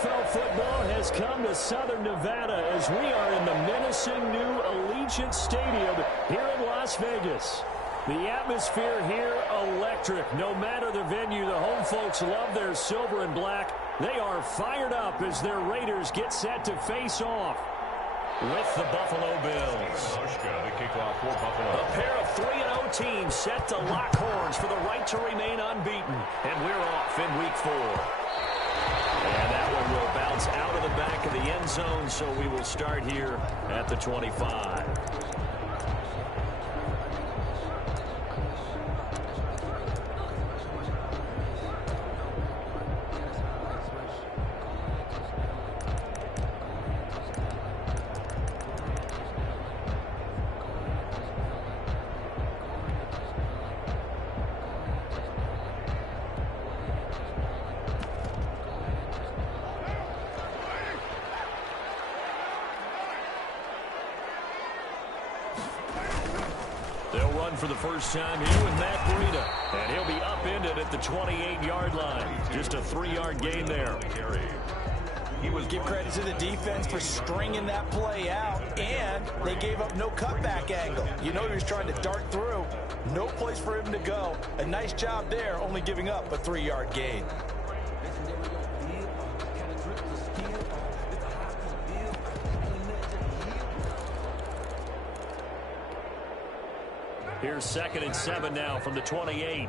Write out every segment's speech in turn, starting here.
NFL football has come to Southern Nevada as we are in the menacing new Allegiant Stadium here in Las Vegas. The atmosphere here, electric. No matter the venue, the home folks love their silver and black. They are fired up as their Raiders get set to face off with the Buffalo Bills. The kickoff for Buffalo. A pair of 3-0 teams set to lock horns for the right to remain unbeaten. And we're off in week 4. And that one will bounce out of the back of the end zone, so we will start here at the 25. For the first time here with Matt Breida. And he'll be upended at the 28-yard line. Just a 3-yard gain there. Give credit to the defense for stringing that play out, and they gave up no cutback angle. You know he was trying to dart through. No place for him to go. A nice job there, only giving up a 3-yard gain. Here's 2nd and 7 now from the 28.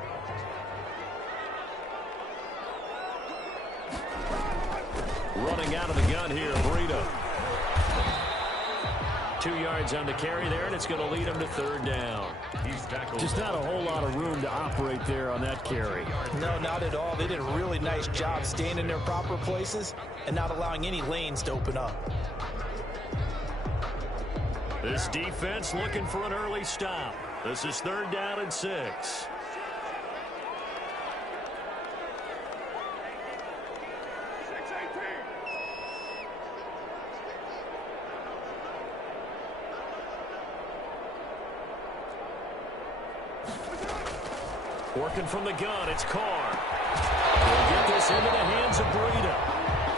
Running out of the gun here, Breida. 2 yards on the carry there, and it's going to lead him to 3rd down. Just not a whole lot of room to operate there on that carry. No, not at all. They did a really nice job staying in their proper places and not allowing any lanes to open up. This defense looking for an early stop. This is 3rd down and 6. Working from the gun, it's Carr. He'll get this into the hands of Breida.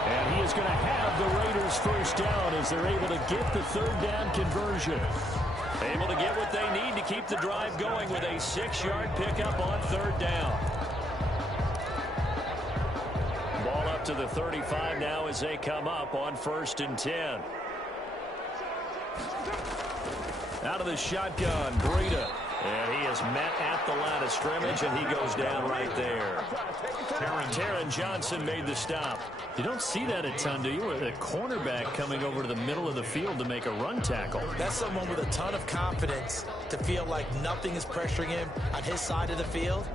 And he is going to have the Raiders first down as they're able to get the 3rd down conversion. Able to get what they need to keep the drive going with a 6-yard pickup on 3rd down. Ball up to the 35 now as they come up on 1st and 10. Out of the shotgun, Breida. And he is met at the line of scrimmage, and he goes down right there. Taron Johnson made the stop. You don't see that a ton, do you? With a cornerback coming over to the middle of the field to make a run tackle. That's someone with a ton of confidence to feel like nothing is pressuring him on his side of the field.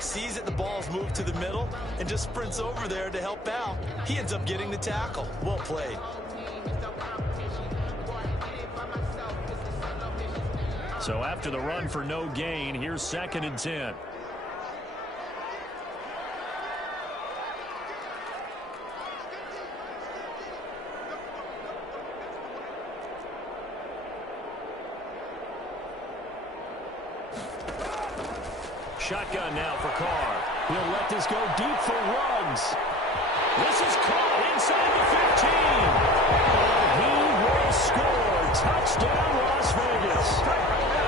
Sees that the ball's moved to the middle and just sprints over there to help out. He ends up getting the tackle. Well played. So after the run for no gain, here's 2nd and 10. Shotgun now for Carr. He'll let this go deep for Ruggs. This is caught inside the 15. And he will score. Touchdown, Las Vegas.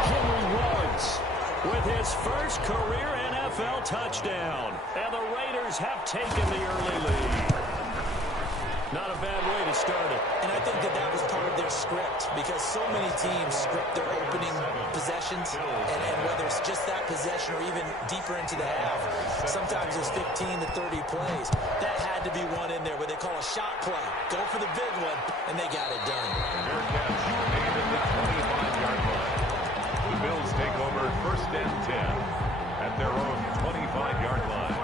Henry Ruggs with his first career NFL touchdown. And the Raiders have taken the early lead. Not a bad way to start it. And I think that that was part of their script, because so many teams script their opening possessions, and whether it's just that possession or even deeper into the half, sometimes it's 15 to 30 plays. That had to be one in there where they call a shot play. Go for the big one, and they got it done. Their catch made at the 25-yard line. The Bills take over 1st and 10 at their own 25-yard line.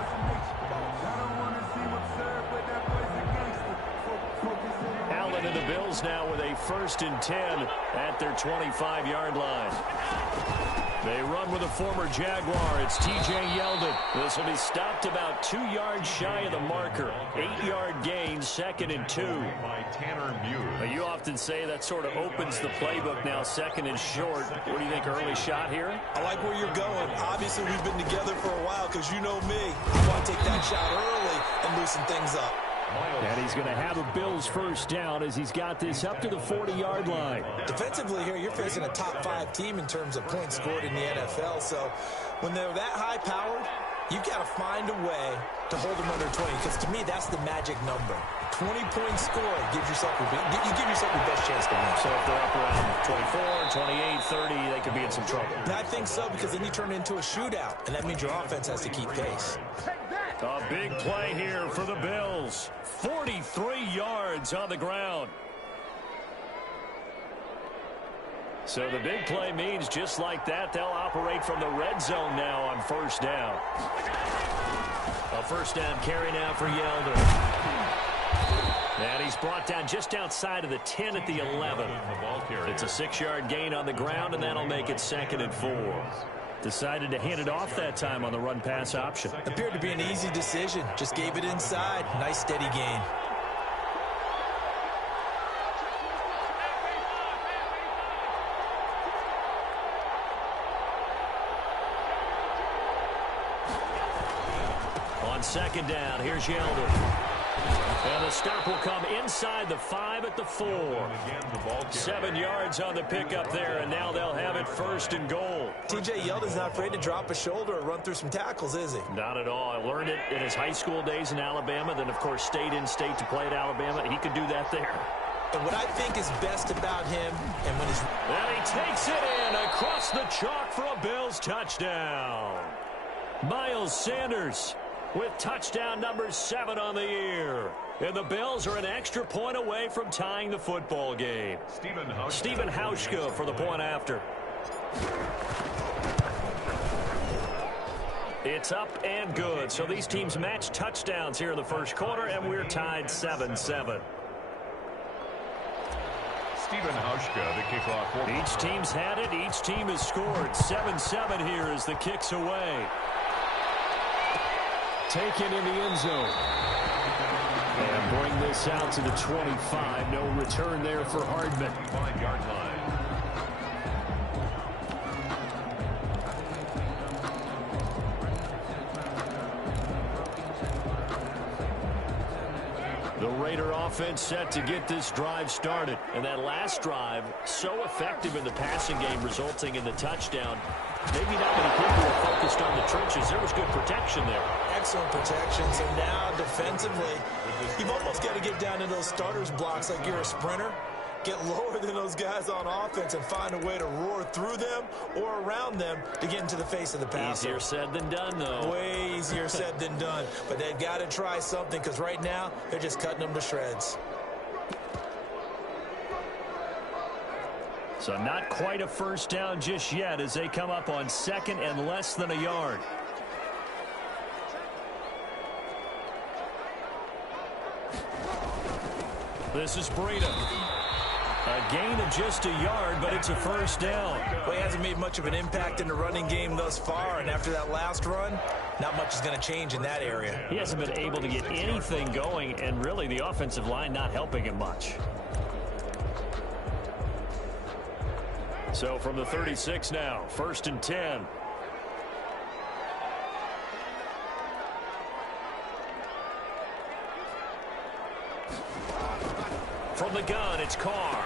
Allen and the Bills now with a 1st and 10 at their 25-yard line. They run with a former Jaguar. It's T.J. Yeldon. This will be stopped about 2 yards shy of the marker. 8-yard gain, 2nd and 2. By Tanner Muse. You often say that sort of opens the playbook now, 2nd and short. What do you think, early shot here? I like where you're going. Obviously, we've been together for a while, because you know me. I want to take that shot early and loosen things up. And he's going to have a Bills first down as he's got this up to the 40-yard line. Defensively here, you're facing a top-5 team in terms of points scored in the NFL. So when they're that high-powered, you've got to find a way to hold them under 20. Because to me, that's the magic number. 20 points scored gives yourself you give yourself your best chance to win. So if they're up around 24, 28, 30, they could be in some trouble. I think so, because then you turn it into a shootout, and that means your offense has to keep pace. A big play here for the Bills. 43 yards on the ground. So the big play means just like that, they'll operate from the red zone now on first down. A first down carry now for Yeldon. And he's brought down just outside of the 10 at the 11. It's a 6-yard gain on the ground, and that'll make it 2nd and 4. Decided to hand it off that time on the run-pass option. Appeared to be an easy decision. Just gave it inside. Nice, steady gain. On 2nd down, here's Yeldon. And the stop will come inside the 5 at the 4. 7 yards on the pickup there, and now they'll have it 1st and goal. T.J. Yeldon's not afraid to drop a shoulder or run through some tackles, is he? Not at all. I learned it in his high school days in Alabama, then, of course, stayed in state to play at Alabama. He could do that there. And what I think is best about him, and when he's... And he takes it in across the chalk for a Bills touchdown. Miles Sanders with touchdown number 7 on the year. And the Bills are an extra point away from tying the football game. Stephen Hauschka for the point after. It's up and good. So these teams match touchdowns here in the first quarter, and we're tied 7-7. Stephen Hauschka, the kickoff. Each team's had it. Each team has scored. 7-7 here as the kick's away. Taken in the end zone. And bring this out to the 25. No return there for Hardman. 5-yard line. The Raider offense set to get this drive started. And that last drive, so effective in the passing game, resulting in the touchdown. Maybe not many people are focused on the trenches. There was good protection there. Excellent protection. So now defensively, you've almost got to get down to those starters blocks like you're a sprinter. Get lower than those guys on offense and find a way to roar through them or around them to get into the face of the passer. Easier said than done, though. Way easier said than done. But they've got to try something, because right now they're just cutting them to shreds. So not quite a first down just yet as they come up on 2nd and less than a yard. This is Breida. A gain of just a yard, but it's a first down. Well, he hasn't made much of an impact in the running game thus far, and after that last run, not much is going to change in that area. He hasn't been able to get anything going, and really the offensive line not helping him much. So from the 36 now, 1st and 10. From the gun, it's Carr.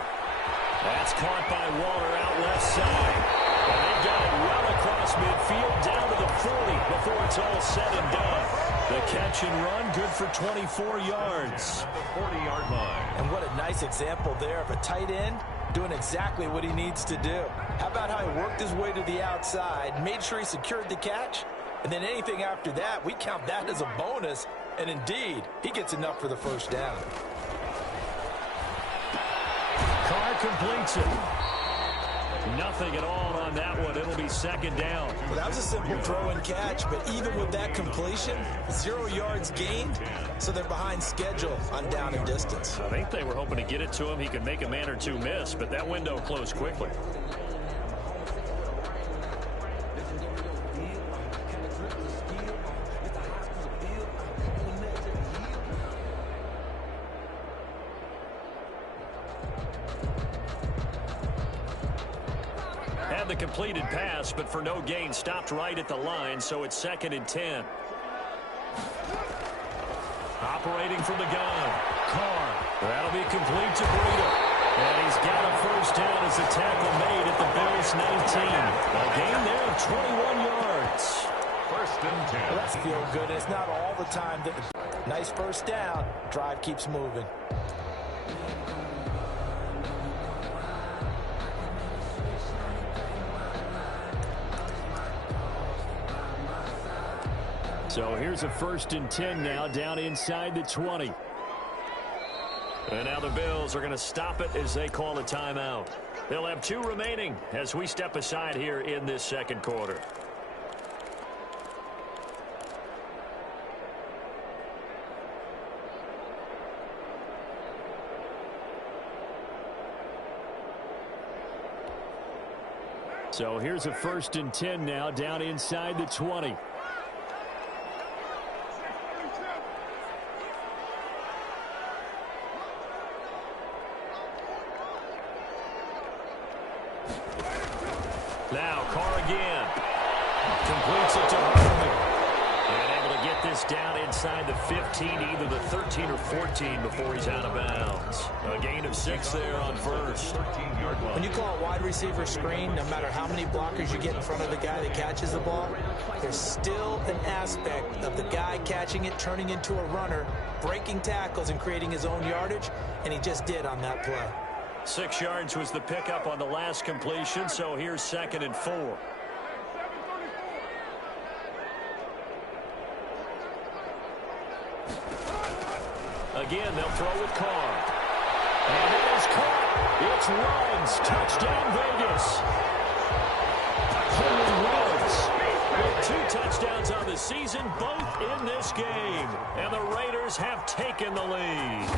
That's caught by Waller out left side. And they've got it well across midfield down to the 40 before it's all said and done. The catch and run, good for 24 yards. The 40-yard line. And what a nice example there of a tight end doing exactly what he needs to do. How about how he worked his way to the outside, made sure he secured the catch, and then anything after that, we count that as a bonus. And indeed, he gets enough for the first down. Carr completes it. Nothing at all on that one. It'll be 2nd down. Well, that was a simple throw and catch, but even with that completion, 0 yards gained, so they're behind schedule on down and distance. I think they were hoping to get it to him. He could make a man or two miss, but that window closed quickly. The completed pass, but for no gain, stopped right at the line, so it's 2nd and 10. operating from the gun. Carr. That'll be complete to Breida. And he's got a first down as the tackle made at the Bills' 19. A gain there of 21 yards. First and 10. Well, that's feel good. It's not all the time. Nice first down. Drive keeps moving. So here's a first and 10 now down inside the 20. And now the Bills are going to stop it as they call a timeout. They'll have 2 remaining as we step aside here in this second quarter. So here's a first and 10 now down inside the 20. Now Carr again. Completes it to Hartman. And able to get this down inside the 15, either the 13 or 14 before he's out of bounds. A gain of 6 there on first. 13-yard line. When you call a wide receiver screen, no matter how many blockers you get in front of the guy that catches the ball, there's still an aspect of the guy catching it, turning into a runner, breaking tackles and creating his own yardage, and he just did on that play. 6 yards was the pickup on the last completion, so here's 2nd and 4. Again, they'll throw with Carr. And it is caught. It's Ruggs. Touchdown, Vegas. Henry Ruggs with 2 touchdowns on the season, both in this game. And the Raiders have taken the lead.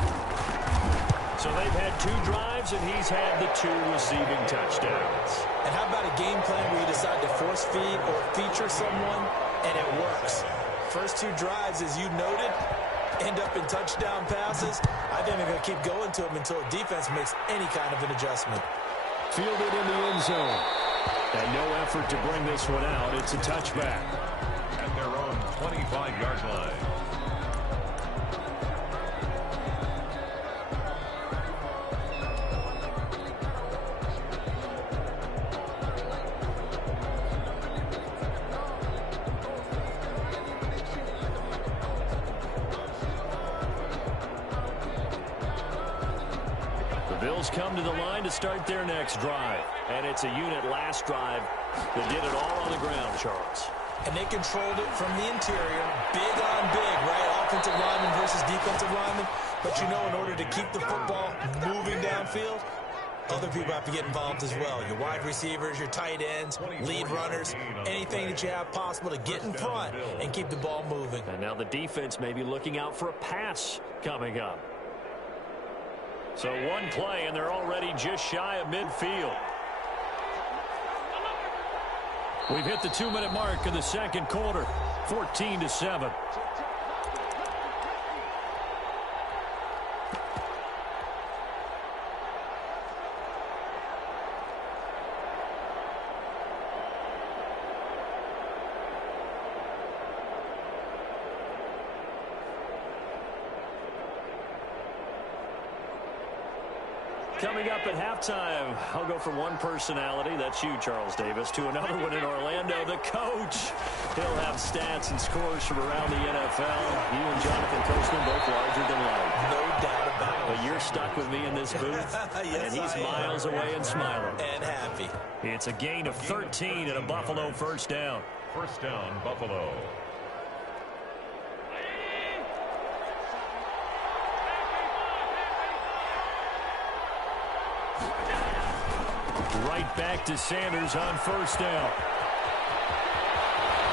So they've had 2 drives, and he's had the 2 receiving touchdowns. And how about a game plan where you decide to force feed or feature someone, and it works? First 2 drives, as you noted, end up in touchdown passes. I think they're going to keep going to them until defense makes any kind of an adjustment. Fielded in the end zone. And no effort to bring this one out. It's a touchback. At their own 25-yard line. Bills come to the line to start their next drive. And it's a unit last drive that did it all on the ground, Charles. And they controlled it from the interior. Big on big, right? Offensive lineman versus defensive lineman. But you know, in order to keep the football moving downfield, other people have to get involved as well. Your wide receivers, your tight ends, lead runners, anything that you have possible to get in front and keep the ball moving. And now the defense may be looking out for a pass coming up. So 1 play, and they're already just shy of midfield. We've hit the 2-minute mark in the second quarter, 14-7. Coming up at halftime, I'll go from one personality, that's you, Charles Davis, to another one in Orlando, the coach. He'll have stats and scores from around the NFL. You and Jonathan Coachman both larger than life. No doubt about it. But you're stuck with me in this booth, Yes, and he's I am. miles away and smiling. And happy. It's a gain of 13 and a Buffalo first down. First down, Buffalo. Right back to Sanders on first down.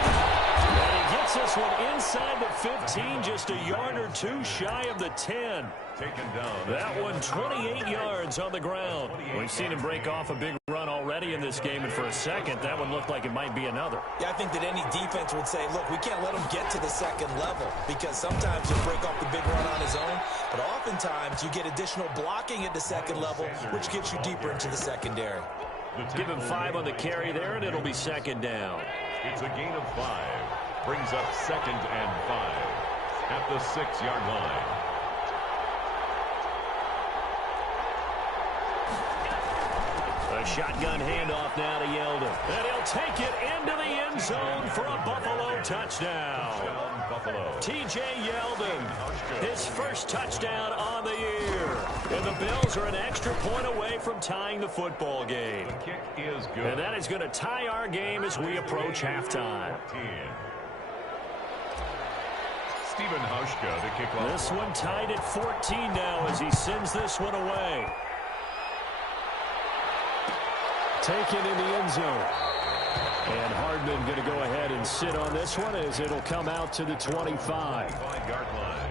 And he gets this one inside the 15, just a yard or 2 shy of the 10. Taken down. That one 28 yards on the ground. We've seen him break off a big run already in this game, and for a second, that one looked like it might be another. Yeah, I think that any defense would say, look, we can't let him get to the second level, because sometimes he'll break off the big run on his own, but oftentimes you get additional blocking at the second level, which gets you deeper into the secondary. Give him 5 on the carry there, and it'll be second down. It's a gain of 5. Brings up 2nd and 5. at the 6-yard line. A shotgun handoff now to Yeldon. And he'll take it into the end zone for a Buffalo touchdown. T.J. Yeldon, his first touchdown on the year. And the Bills are an extra point away from tying the football game. The kick is good. And that is going to tie our game as we approach halftime. Stephen Hauschka, the kickoff. This one tied at 14 now as he sends this one away. Taken in the end zone. And Hardman going to go ahead and sit on this one as it'll come out to the 25. 5-yard line.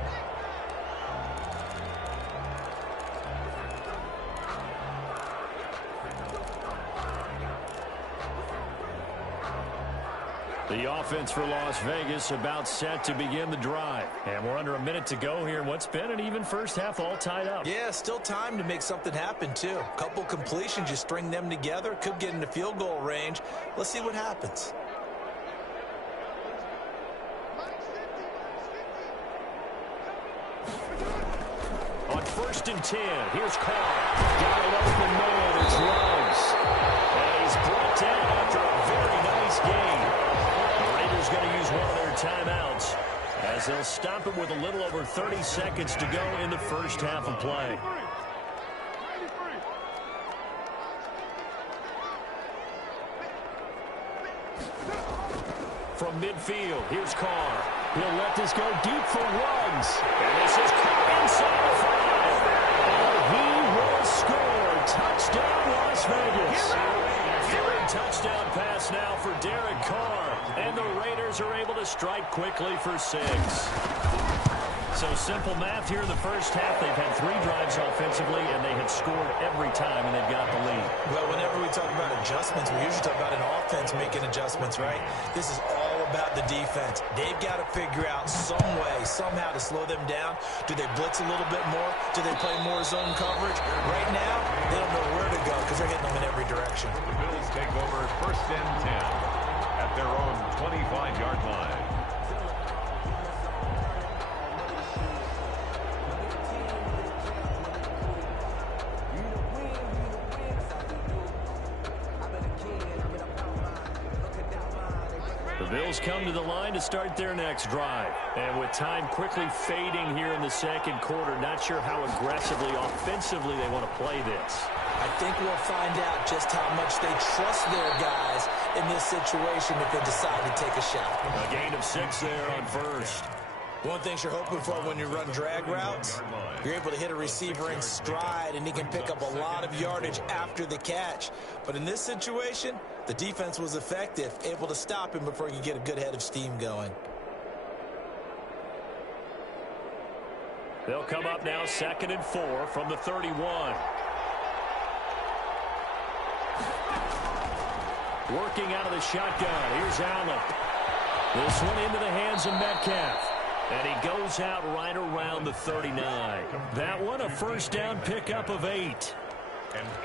The offense for Las Vegas about set to begin the drive. And we're under a minute to go here in what's been an even first half, all tied up. Yeah, still time to make something happen, too. A couple completions, you string them together, could get into field goal range. Let's see what happens. On 1st and 10, here's Carr. Got an open man, it's Ruggs. And he's brought down after a very nice game. Going to use one of their timeouts as they'll stop it with a little over 30 seconds to go in the first half of play. From midfield, here's Carr. He'll let this go deep for Ruggs. And this is caught inside the 5. And he will score. Touchdown, Las Vegas. Third touchdown pass now for Derek Carr. And the Raiders are able to strike quickly for 6. So simple math here in the first half. They've had 3 drives offensively, and they had scored every time, and they've got the lead. Well, whenever we talk about adjustments, we usually talk about an offense making adjustments, right? This is all about the defense. They've got to figure out some way, somehow to slow them down. Do they blitz a little bit more? Do they play more zone coverage? Right now, they don't know where to go because they're hitting them in every direction. The Bills take over 1st and 10 at their own 25-yard line. The Bills come to the line to start their next drive. And with time quickly fading here in the second quarter, not sure how aggressively, offensively they want to play this. I think we'll find out just how much they trust their guys in this situation if they decide to take a shot. A gain of 6 there on first. One thing you're hoping for when you run drag routes, you're able to hit a receiver in stride, and he can pick up a lot of yardage after the catch. But in this situation, the defense was effective, able to stop him before he could get a good head of steam going. They'll come up now 2nd and 4 from the 31. Working out of the shotgun. Here's Allen. This one into the hands of Metcalf. And he goes out right around the 39. That one a first down pickup of 8.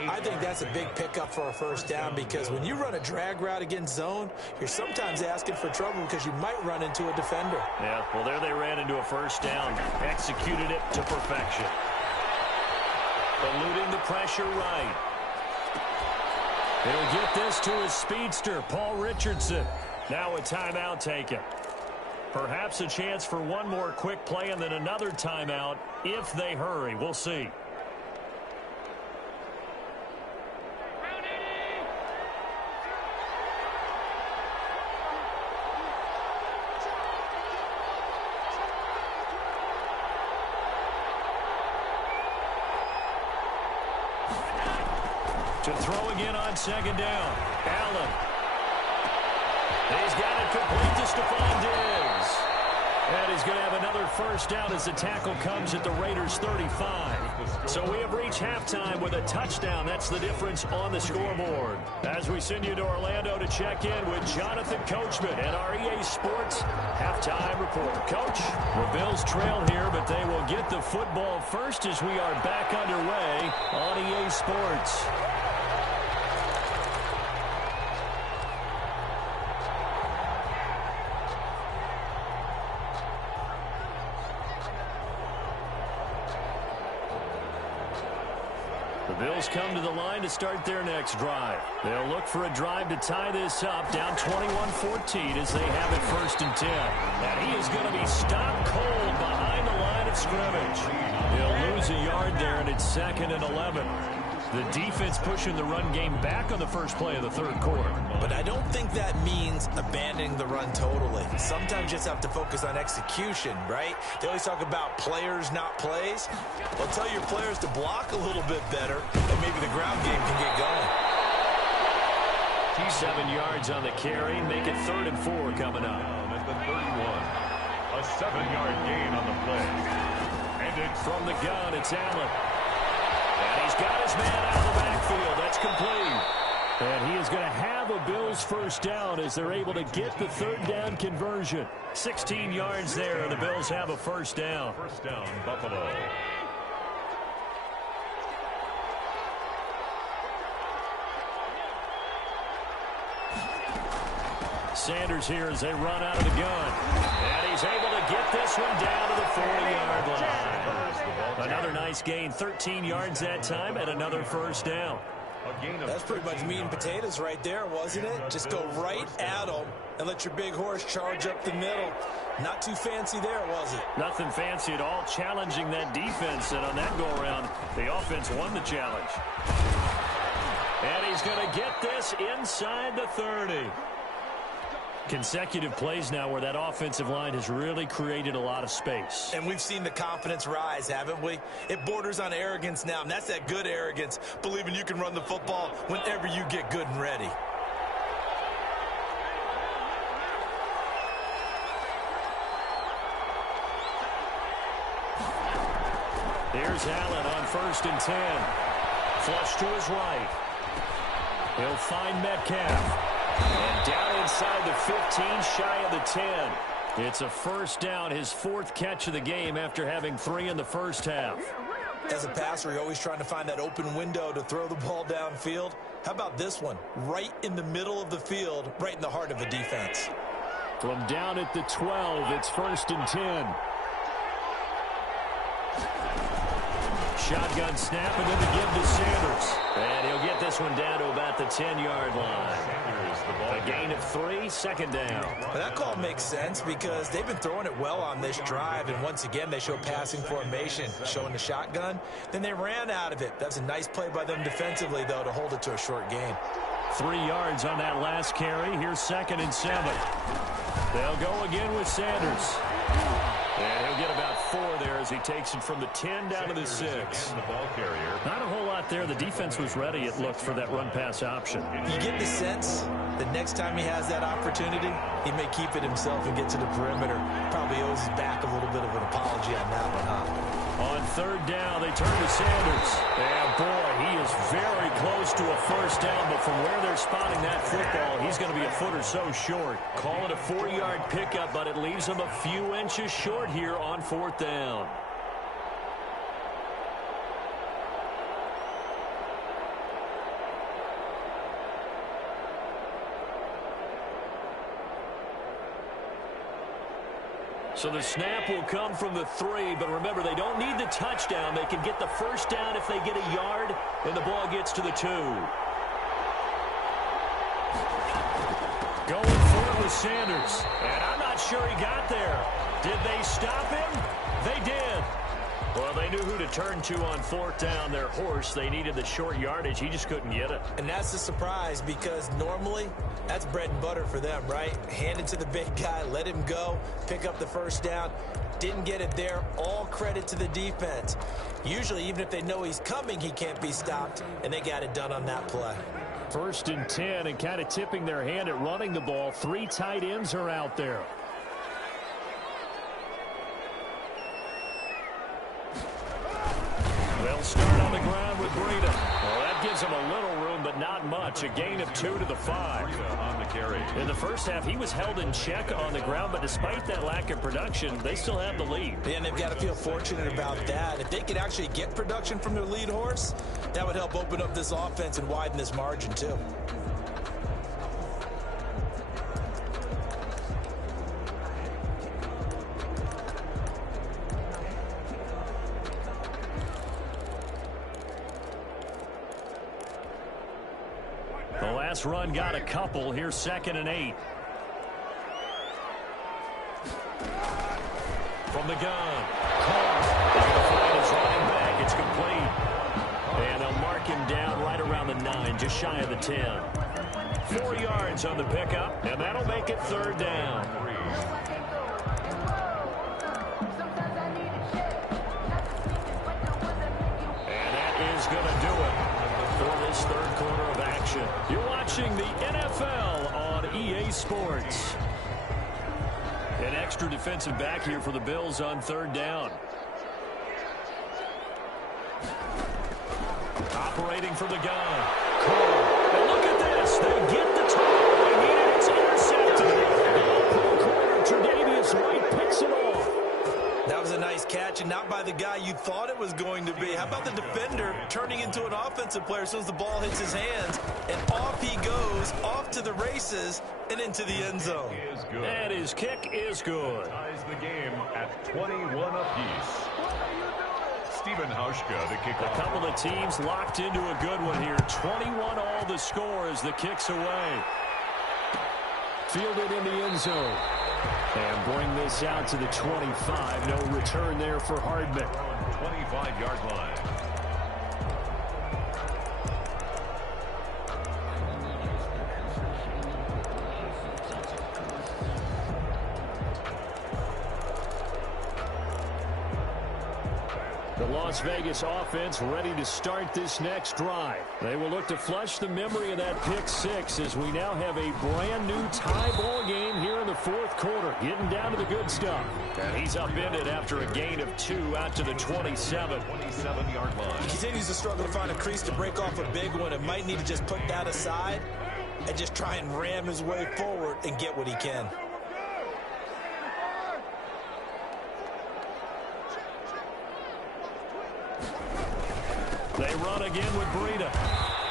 I think that's a big pickup for a first down because when you run a drag route against zone, you're sometimes asking for trouble because you might run into a defender. Yeah, well, there they ran into a first down. Executed it to perfection. Eluding the pressure right. He'll get this to his speedster, Paul Richardson. Now a timeout taken. Perhaps a chance for one more quick play and then another timeout if they hurry. We'll see. To throw again on 2nd down. Allen. He's got it complete to Stephon Diggs. And he's going to have another first down as the tackle comes at the Raiders' 35. So we have reached halftime with a touchdown. That's the difference on the scoreboard. As we send you to Orlando to check in with Jonathan Coachman and our EA Sports halftime report. Coach, the Bills trail here, but they will get the football first as we are back underway on EA Sports. The Bills come to the line to start their next drive. They'll look for a drive to tie this up, down 21-14 as they have it 1st and 10. And he is going to be stopped cold behind the line of scrimmage. He'll lose a yard there, and it's 2nd and 11. The defense pushing the run game back on the first play of the 3rd quarter. But I don't think that means abandoning the run totally. Sometimes you just have to focus on execution, right? They always talk about players, not plays. Well, tell your players to block a little bit better, and maybe the ground game can get going. 7 yards on the carry. Make it 3rd and 4 coming up. At the 31. A 7-yard gain on the play. And it's from the gun. It's Allen. And he's got his man out of the backfield. That's complete. And he is going to have a Bills first down as they're able to get the 3rd down conversion. 16 yards there, and the Bills have a first down. First down, Buffalo. Sanders here as they run out of the gun. And he's able to get this one down to the 40-yard line. Another nice gain, 13 yards that time, and another first down. That's pretty much meat and potatoes right there, wasn't it? Just go right at them and let your big horse charge up the middle. Not too fancy there, was it? Nothing fancy at all, challenging that defense. And on that go-around, the offense won the challenge. And he's going to get this inside the 30. Consecutive plays now where that offensive line has really created a lot of space. And we've seen the confidence rise, haven't we? It borders on arrogance now, and that's that good arrogance, believing you can run the football whenever you get good and ready. Here's Allen on 1st and 10. Flush to his right. He'll find Metcalf. And down inside the 15, shy of the 10. It's a first down, his 4th catch of the game after having 3 in the first half. As a passer, you're always trying to find that open window to throw the ball downfield. How about this one? Right in the middle of the field, right in the heart of a defense. From down at the 12, it's 1st and 10. Shotgun snap, and then the give to Sanders. And he'll get this one down to about the 10-yard line. A gain of 3, 2nd down. Well, that call makes sense because they've been throwing it well on this drive, and once again they show passing formation, showing the shotgun. Then they ran out of it. That's a nice play by them defensively, though, to hold it to a short gain. 3 yards on that last carry. Here's 2nd and 7. They'll go again with Sanders. And he'll get about 4 there as he takes it from the 10 down to the 6. The ball carrier. Not a whole lot there. The defense was ready, it looked, for that run-pass option. You get the sense that next time he has that opportunity, he may keep it himself and get to the perimeter. Probably owes his back a little bit of an apology on that one, huh? On 3rd down, they turn to Sanders. And boy, he is very close to a first down, but from where they're spotting that football, he's going to be a foot or so short. Call it a 4-yard pickup, but it leaves him a few inches short here on 4th down. So the snap will come from the 3, but remember, they don't need the touchdown. They can get the first down if they get a yard, and the ball gets to the 2. Going for it with Sanders, and I'm not sure he got there. Did they stop him? They did. Well, they knew who to turn to on 4th down, their horse. They needed the short yardage. He just couldn't get it. And that's a surprise because normally that's bread and butter for them, right? Hand it to the big guy, let him go, pick up the first down. Didn't get it there. All credit to the defense. Usually, even if they know he's coming, he can't be stopped, and they got it done on that play. 1st and 10, and kind of tipping their hand at running the ball. 3 tight ends are out there. They'll start on the ground with Breida. Well, that gives him a little room, but not much. A gain of 2 to the 5. On the carry. In the first half, he was held in check on the ground, but despite that lack of production, they still have the lead. And they've got to feel fortunate about that. If they could actually get production from their lead horse, that would help open up this offense and widen this margin, too. Last run got a couple. Here's 2nd and 8. From the gun. They're going to find his running back. It's complete. And they'll mark him down right around the 9, just shy of the 10. 4 yards on the pickup, and that'll make it 3rd down. And that is going to do it for this 3rd quarter of action. You're watching the NFL on EA Sports. An extra defensive back here for the Bills on 3rd down. Operating from the gun. And look at this. They get the tackle they needed. It's intercepted. Corner Tre'Davious White picks it off. That was a nice catch, and not by the guy you thought it was going to be. How about the defender turning into an offensive player as soon as the ball hits his hands, and off he goes, off to the races, and into the end zone. And his kick is good. Ties the game at 21 apiece. Stephen Hauschka, the kickoff. A couple of teams locked into a good one here. 21 all the score as the kick's away. Fielded in the end zone. And bring this out to the 25. No return there for Hardman. 25-yard line. The Las Vegas offense ready to start this next drive. They will look to flush the memory of that pick 6 as we now have a brand new tie ball game here in the 4th quarter. Getting down to the good stuff. And he's upended after a gain of 2 out to the 27. 27-yard line. He continues to struggle to find a crease to break off a big one and might need to just put that aside and just try and ram his way forward and get what he can. They run again with Breida.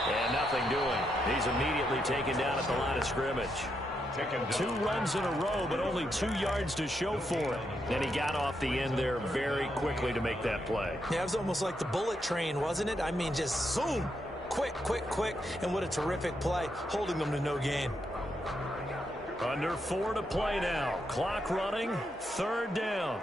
And nothing doing. He's immediately taken down at the line of scrimmage. 2 runs in a row, but only 2 yards to show for it. And he got off the end there very quickly to make that play. Yeah, it was almost like the bullet train, wasn't it? I mean, just zoom. Quick, quick, quick. And what a terrific play, holding them to no gain. Under 4 to play now. Clock running. 3rd down.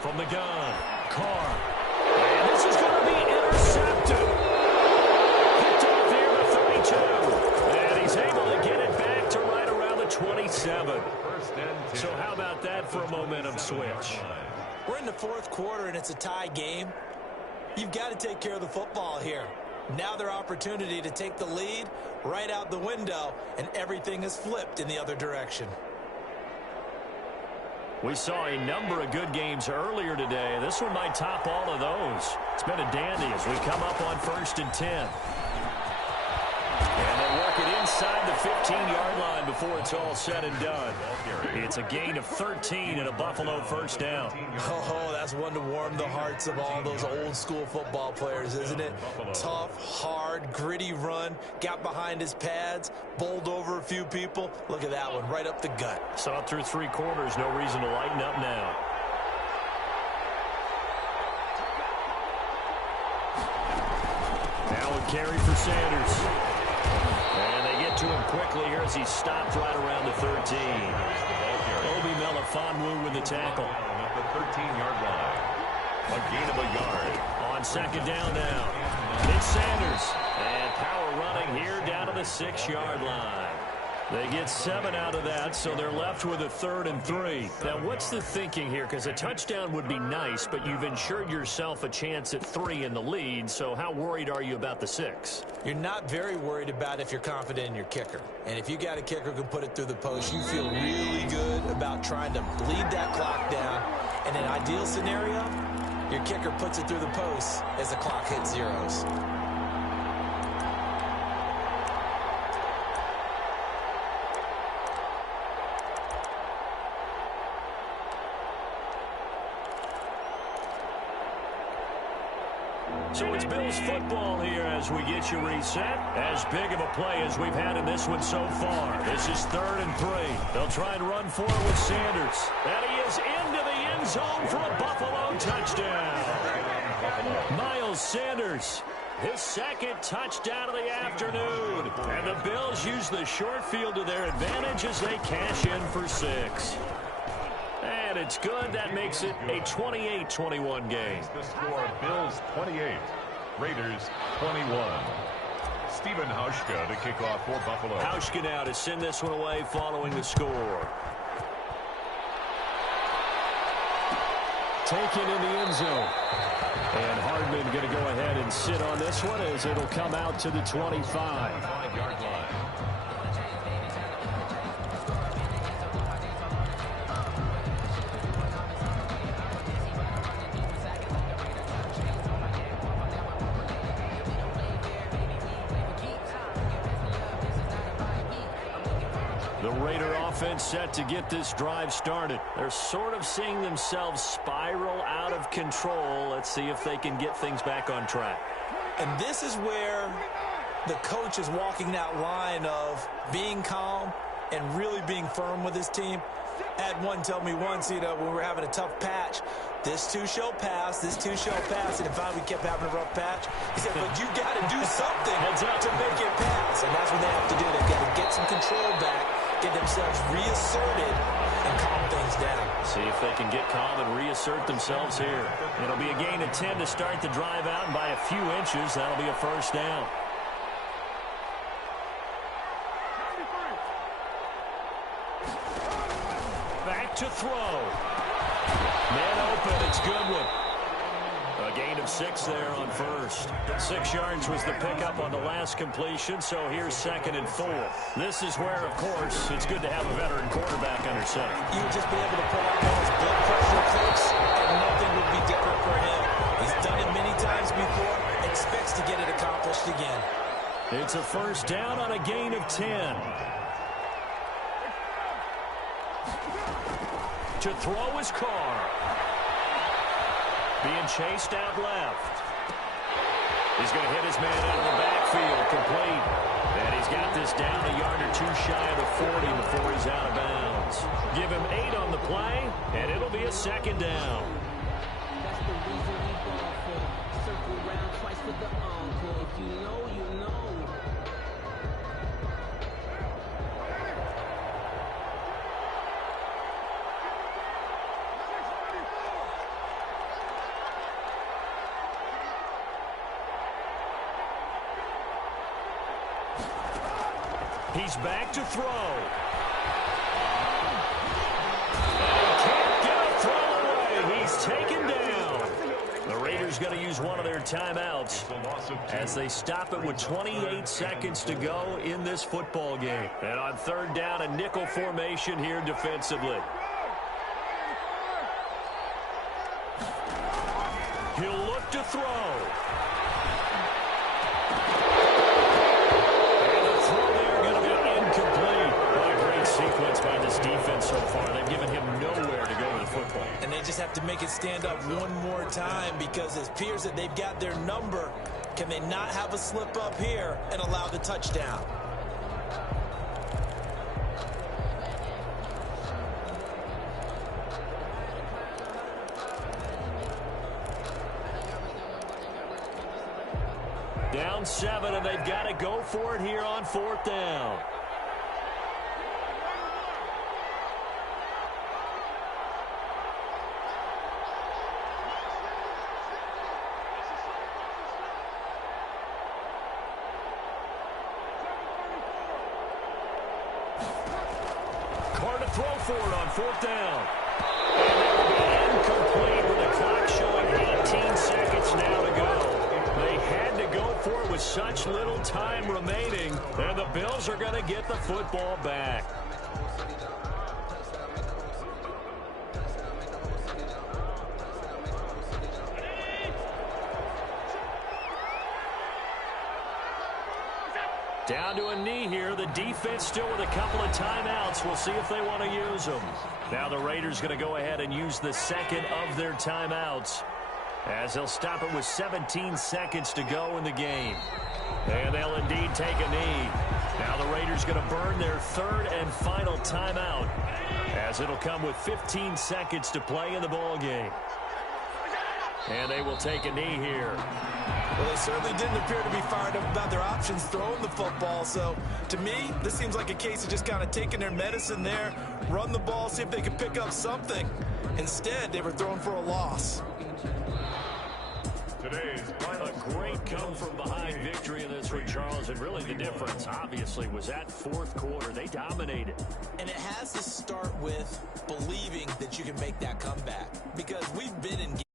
From the gun, Carr. And this is going to be intercepted. Picked off here at 32. And he's able to get it back to right around the 27. So how about that for a momentum switch? We're in the 4th quarter, and it's a tie game. You've got to take care of the football here. Now their opportunity to take the lead right out the window, and everything is flipped in the other direction. We saw a number of good games earlier today. This one might top all of those. It's been a dandy as we come up on 1st and 10. And they work it inside the 15-yard line before it's all said and done. It's a gain of 13 and a Buffalo 1st down. Oh, that's one to warm the hearts of all those old-school football players, isn't it? Tough, hard, gritty run, got behind his pads, bowled over a few people. Look at that one, right up the gut. Saw it through 3 quarters, no reason to lighten up now. Now a carry for Sanders. And they get to him quickly here as he's stopped right around the 13. Obi Melifonwu with the tackle. At the 13-yard line. A gain of a yard. On 2nd down now. It's Sanders. And power running here down to the 6-yard line. They get 7 out of that, so they're left with a 3rd and 3. Now, what's the thinking here? Because a touchdown would be nice, but you've ensured yourself a chance at 3 in the lead, so how worried are you about the 6? You're not very worried about if you're confident in your kicker. And if you got a kicker who can put it through the post, you feel really good about trying to bleed that clock down. In an ideal scenario, your kicker puts it through the post as the clock hits zeros. So it's Bills football here as we get you reset. As big of a play as we've had in this one so far. This is 3rd and 3. They'll try and run for it with Sanders. And he is into the end is home for a Buffalo touchdown. Miles Sanders, his second touchdown of the afternoon. And the Bills use the short field to their advantage as they cash in for 6. And it's good. That makes it a 28-21 game. The score, Bills 28, Raiders 21. Stephen Hauschka to kick off for Buffalo. Hauschka now to send this one away following the score. Taken in the end zone. And Hardman going to go ahead and sit on this one as it'll come out to the 25. 5-yard line. The Raider offense set to get this drive started. They're sort of seeing themselves spiral out of control. Let's see if they can get things back on track. And this is where the coach is walking that line of being calm and really being firm with his team. I had one tell me once, when we were having a tough patch, this too shall pass, this too shall pass. And if we kept having a rough patch, he said, but you got to do something to make it pass. And that's what they have to do. They've got to get some control back, get themselves reasserted, and calm things down. See if they can get calm and reassert themselves here. It'll be a gain of 10 to start the drive out, and by a few inches, that'll be a first down. Back to throw. Man open, it's Goodwin. A gain of 6 there on first. 6 yards was the pickup on the last completion, so here's 2nd and 4. This is where, of course, it's good to have a veteran quarterback under center. He would just be able to pull out those blood pressure clicks, and nothing would be different for him. He's done it many times before, expects to get it accomplished again. It's a first down on a gain of 10. To throw is Carr. Being chased out left. He's going to hit his man out of the backfield, complete. And he's got this down a yard or 2 shy of the 40 before he's out of bounds. Give him 8 on the play, and it'll be a 2nd down. That's the reason we ball for. Circle round twice with the encore. If you know, you know. He's back to throw. And he can't get a throw away. He's taken down. The Raiders going to use one of their timeouts as they stop it with 28 seconds to go in this football game. And on 3rd down, a nickel formation here defensively. He'll look to throw. Sequence by this defense so far. They've given him nowhere to go with the football. And they just have to make it stand up one more time because it appears that they've got their number. Can they not have a slip up here and allow the touchdown? Down 7, and they've got to go for it here on 4th down. Throw for it on 4th down. And that will be incomplete with the clock showing 18 seconds now to go. They had to go for it with such little time remaining, and the Bills are going to get the football back. Down to a knee here. The defense still with a couple of timeouts. We'll see if they want to use them. Now the Raiders going to go ahead and use the 2nd of their timeouts as they'll stop it with 17 seconds to go in the game. And they'll indeed take a knee. Now the Raiders going to burn their 3rd and final timeout as as it'll come with 15 seconds to play in the ball game. And they will take a knee here. Well, they certainly didn't appear to be fired up about their options throwing the football. So, to me, this seems like a case of just kind of taking their medicine there, run the ball, see if they could pick up something. Instead, they were throwing for a loss. Today's final great come-from-behind victory in this one, Charles. And really the difference, obviously, was that fourth quarter. They dominated. And it has to start with believing that you can make that comeback. Because we've been in